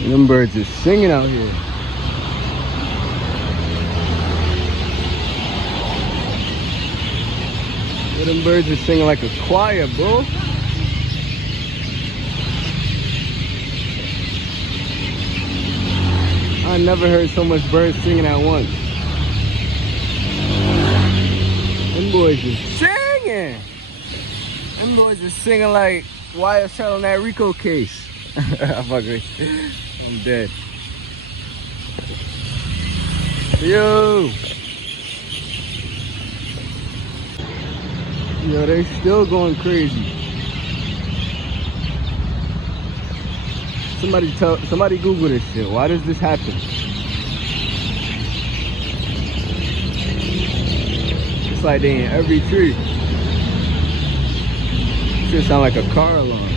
Them birds are singing out here. Yeah, them birds are singing like a choir, bro. I never heard so much birds singing at once. Them boys are singing. Them boys are singing like YSL on that Rico case. I'm dead. Yo, they still going crazy. Somebody Google this shit. Why does this happen? It's like they in every tree. Shit sound like a car alarm.